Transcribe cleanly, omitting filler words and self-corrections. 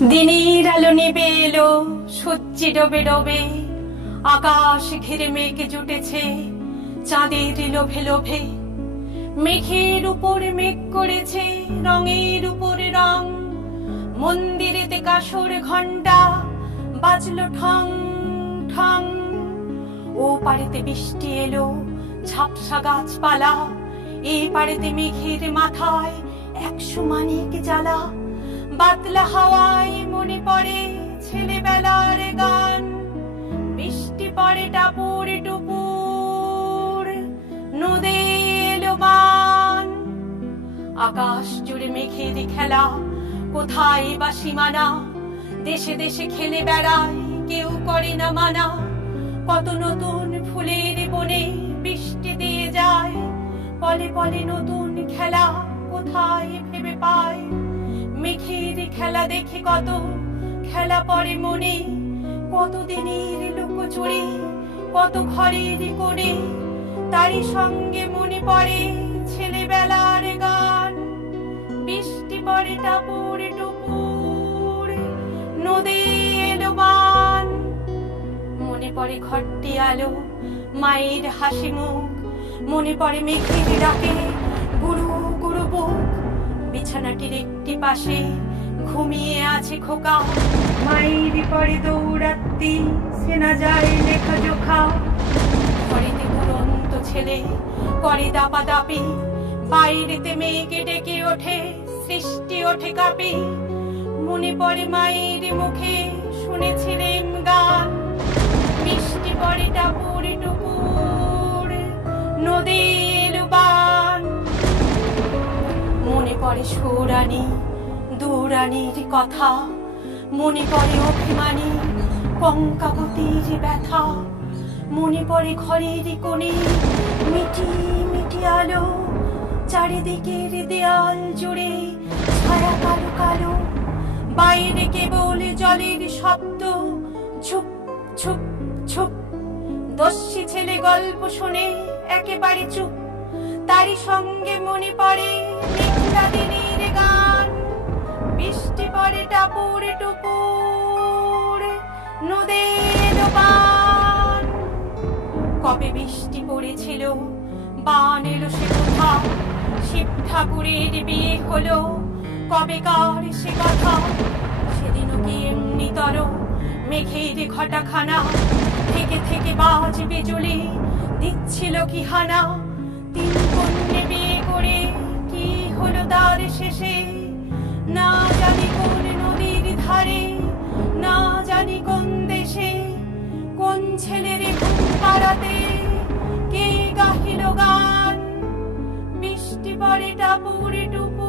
দিনের আলো নিবে এলো, সূর্যি ডোবে ডোবে, আকাশ ঘিরে মেঘ জুটেছে চাঁদের লোভে লোভে। মেঘের উপরে মেঘ করেছে রঙের উপরে রং, মন্দিরেতে কাসর ঘন্টা বাজলো ঠং ঠং। ও পারেতে বৃষ্টি এলো ঝাপসা গাছপালা, এই পারেতে মেঘের মাথায় 100 মানিক জ্বালা। বাদলা হাওয়ায় মনে পড়ে ছেলেবেলার গান, বৃষ্টি পড়ে টাপুর টুপুর, নদে এলো বান। আকাশ জুড়ে মেঘের খেলা, কোথায় বা সীমানা, দেশে দেশে খেলে বেড়ায় কেউ করে না মানা। কত নতুন ফুলের বনে বৃষ্টি দিয়ে যায়, পলে পলে নতুন খেলা কোথায় ভেবে পায়। মেঘের খেলা দেখে কত খেলা পড়ে মনে, কত দিনের লুকোচুরি কত ঘরের কোণে। তারই সঙ্গে মনে পড়ে ছেলেবেলার গান, বৃষ্টি পড়ে টাপুর টুপুর, নদে এলো বান। মনে পড়ে ঘরটি আলো, মায়ের হাসি মুখ, মনে পড়ে মেঘের ডাকে গুরু গুরু বুক। বিছানাটির একটি পাশে ঘুমিয়ে আছে খোকা, মায়ের পরে দৌড়াত্তি সে না যায় লেখা জোখা। ঘরেতে দুরন্ত ছেলে করে দাপাদাপি, বাইরেতে মেয়েকে ডেকে ওঠে সৃষ্টি ওঠে কাঁপি। মনে পড়ে মায়ের মুখে শুনেছিলেন গান, বৃষ্টি পড়ে টাপুর টুপুর, নদী এলো বান। মনে পড়ে সুরানি দুরানির কথা, মনে পড়ে অভিমানী কঙ্কাবতীর ব্যথা। মনে পড়ে ঘরের কোণে মিটি মিটি আলো, চারিদিকের দেয়াল জুড়ে ছায়া কালো কালো। বাইরে কেবল জলের শব্দ ঝুপ ঝুপ ঝুপ। দস্যি ছেলে গল্প শুনে একেবারে চুপ, তারই সঙ্গে মনে পড়ে মেঘলা দিনের গান, বৃষ্টি পড়ে টাপুর টুপুর, নদে এলো বান। কবে বৃষ্টি পড়েছিল বান এলো সে কথা, শিব ঠাকুরের বিয়ে হলো কবেকার সে কথা। সেদিনও কি এমনি তর মেঘের ঘটাখানা, থেকে থেকে বাজ বিজুলি দিচ্ছিল কি হানা। 3 কন্যে বিয়ে করে কি হলো তার শেষে, না জানি কোন নদীর ধারে, না জানি কোন দেশে। কোন ছেলের ঘুম পাড়াতে কে গাহিল গান, বৃষ্টি পড়ে টাপুর টুপুর।